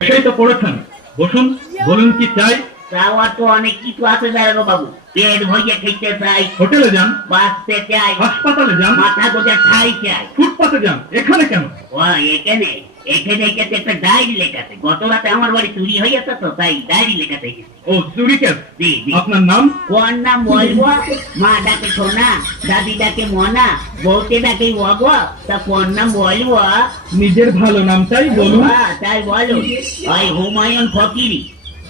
সেই তো পড়েছেন। বসুন বলুন কি চাই? চাওয়ার তো অনেক কিছু আছে দাঁড়ানো বাবু। পেট ভরিয়ে খেতে চাই। হোটেলে যান। বাঁচতে চাই। হাসপাতালে যান। মাথা গোজা খাই চাই। ফুটপাতে যান। এখানে কেন? ও এখানে? এখানে এখানে একটা ডায়েরি লেখাতে গত রাতে আমার বাড়ি চুরি হয়ে তো তাই ডায়েরি লেখাতে ও চুরি জি জি। আপনার নাম? কোন নাম বলব মা ডাকে সোনা দাদি ডাকে মনা বউকে ডাকে অগ তা কোন নাম বলব নিজের ভালো নামটাই বলুন। বাবা, তাই বলো ওই হুমায়ুন ফকিরি।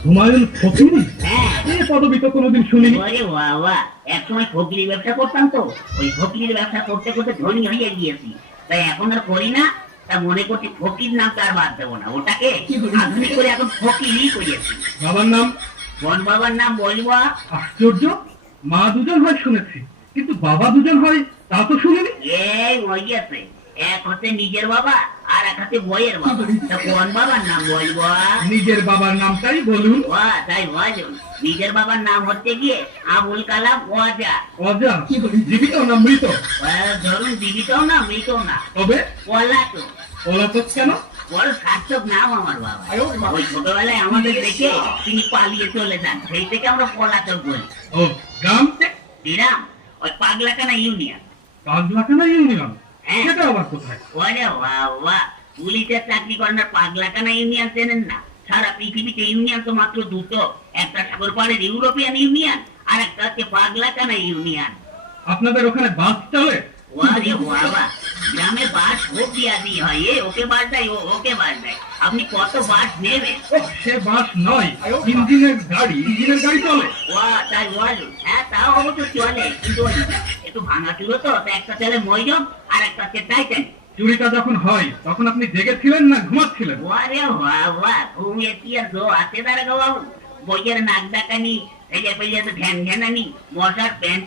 হুমায়ুন ফকিরি? হ্যাঁ। এই পদবি তো কোনোদিন শুনিনি। ওরে বাবা এক সময় ফকিরি ব্যবসা করতাম তো ওই ফকিরির ব্যবসা করতে করতে ধনী হয়ে গিয়েছি। তাই এখন আর করি না তা মনে করছি ফকির নামটা আর বাদ দেবো না। ওটাকে আধুনিক করে এখন ফকিরই করিয়েছি বাবার নাম? বন বাবার নাম বলব আশ্চর্য। মা দুজন হয় শুনেছি। কিন্তু বাবা দুজন হয় তা তো শুনিনি। এই ওই গেছে এক হচ্ছে নিজের বাবা আর বইয়ের বাবা তা কোন বাবার নাম বলব নিজের বাবার নামটাই বলুন ও তাই বলুন। নিজের বাবার নাম হচ্ছে গিয়ে আবুল কালাম ওয়াজা অজা জীবিত না মৃত? ধরুন জীবিতও না মৃতও না তবে? পলাতো পলাতক কেন? বড় সার্থক নাম আমার বাবা। ওই ছোটবেলায় আমাদের দেখে তিনি পালিয়ে চলে যান। সেই থেকে আমরা পলাতক বলি। ও গ্রাম ওই পাগলাকানা ইউনিয়ন। কাজলাখানা ইউনিয়ন? হ্যাঁ। সেটা আবার কোথায়? ওরে বাবা। পুলিশের চাকরি করেন আর পাগলাকানা ইউনিয়ন চেনেন না। সারা পৃথিবীতে ইউনিয়ন তো মাত্র দুটো। একটা সাগর পাড়ের ইউরোপিয়ান ইউনিয়ন আর একটা হচ্ছে পাগলাকানা ইউনিয়ন। আপনাদের ওখানে বাস চলে? বাবা গ্রামে বাস খুব দিয়াদি হয়। এ ওকে বাস দেয় ওকে বাস দেয়। আপনি কত বাস নেবেন? ও সে বাস নয় ইঞ্জিনের গাড়ি ইঞ্জিনের গাড়ি চলে। ও তাই বল। হ্যাঁ তাও অবশ্য চলে কিন্তু একটু ভাঙা ছিল তো একটা চলে ময়জম আর একটা হচ্ছে টাইটান চুরিটা যখন হয় তখন আপনি জেগেছিলেন না ঘুমাচ্ছিলেন? ওরে বাবা ঘুমিয়ে কি আর জো আছে তারা বইয়ের নাক ডাকানি পেলে তো ধ্যান ধ্যানানি মশার প্যান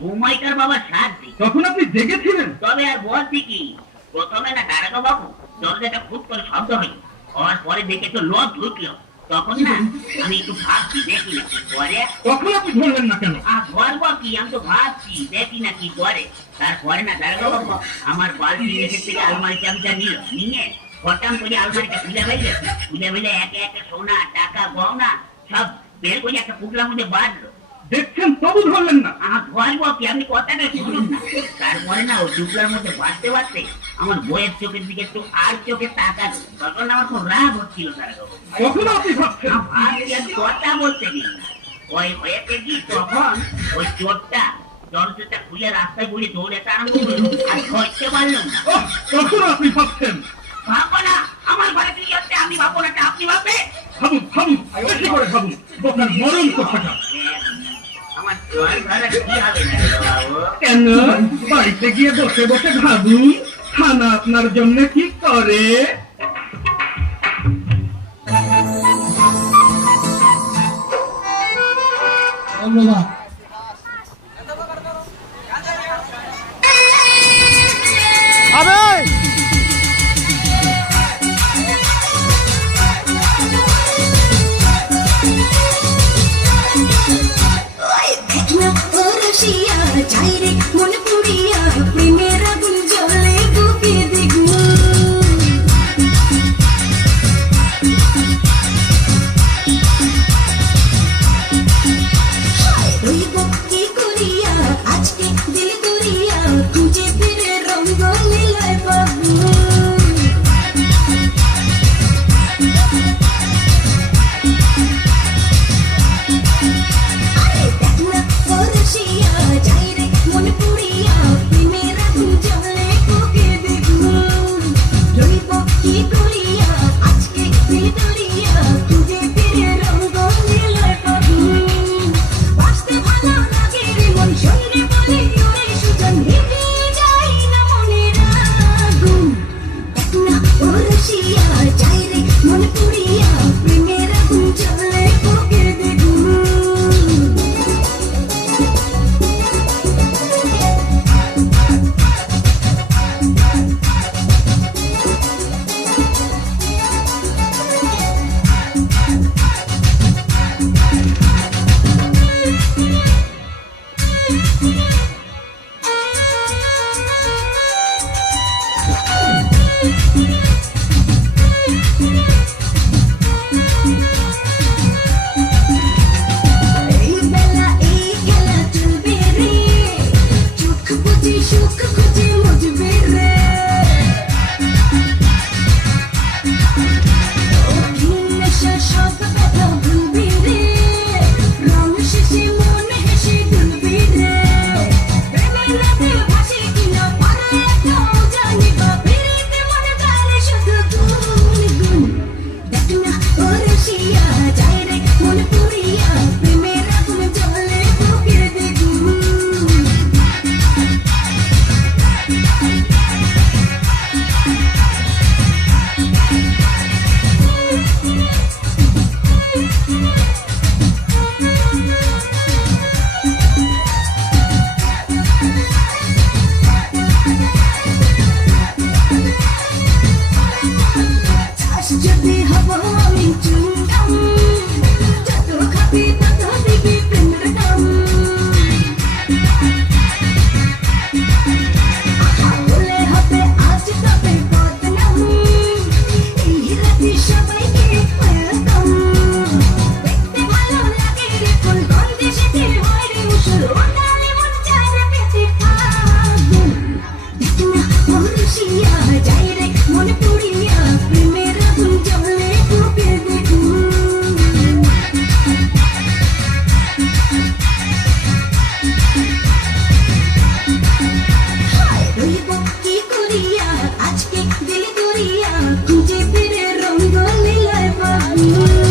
ঘুমাই কার বাবা সাত তখন আপনি জেগেছিলেন? তবে আর বলছি কি প্রথমে না দাঁড়াগো বাবু দরজাটা খুব করে শব্দ হই হওয়ার পরে দেখে তো লোক ঢুকলো তখন না আমি একটু ভাবছি দেখি না কি করে। তখন আপনি ধরলেন না কেন? আহ, ধরবো কি আমি তো ভাবছি দেখি না কি করে। তারপরে না দাঁড়াগো বাবু আমার বালতি এসে থেকে আলমারি চাবিটা নিল নিয়ে হঠাৎ করে আলমারিটা খুলে ফেললে। খুলে ফেলে একে একে সোনা টাকা গহনা সব বের করে একটা পুকলার মধ্যে বাঁধলো। দেখছেন তবু ধরলেন না। আমার ধরবো কি আপনি কথাটা শুনুন না। তারপরে না ওই টুকরার মধ্যে বাঁধতে বাঁধতে আমার বইয়ের চোখের দিকে একটু আর চোখে তাকালো তখন আমার খুব রাগ হচ্ছিল তার তখন আপনি আমি কথা বলতে না ওই হয়েছে কি তখন ওই চোরটা দরজাটা খুলে রাস্তায় বলে দৌড়াতে আরম্ভ করল। আর ধরতে পারলাম না। তখন আপনি ভাবছেন? ভাবো না আমার ঘরে কি আছে আমি ভাবো না আপনি ভাববে ভাবুন ভাবুন বেশি করে ভাবুন। মরণ কথাটা। কেন? বাড়িতে গিয়ে বসে বসে ভাবুন। থানা আপনার জন্য কি করে? ধন্যবাদ। Let's. যে পীরের রঙ্গ লীলায় পাবি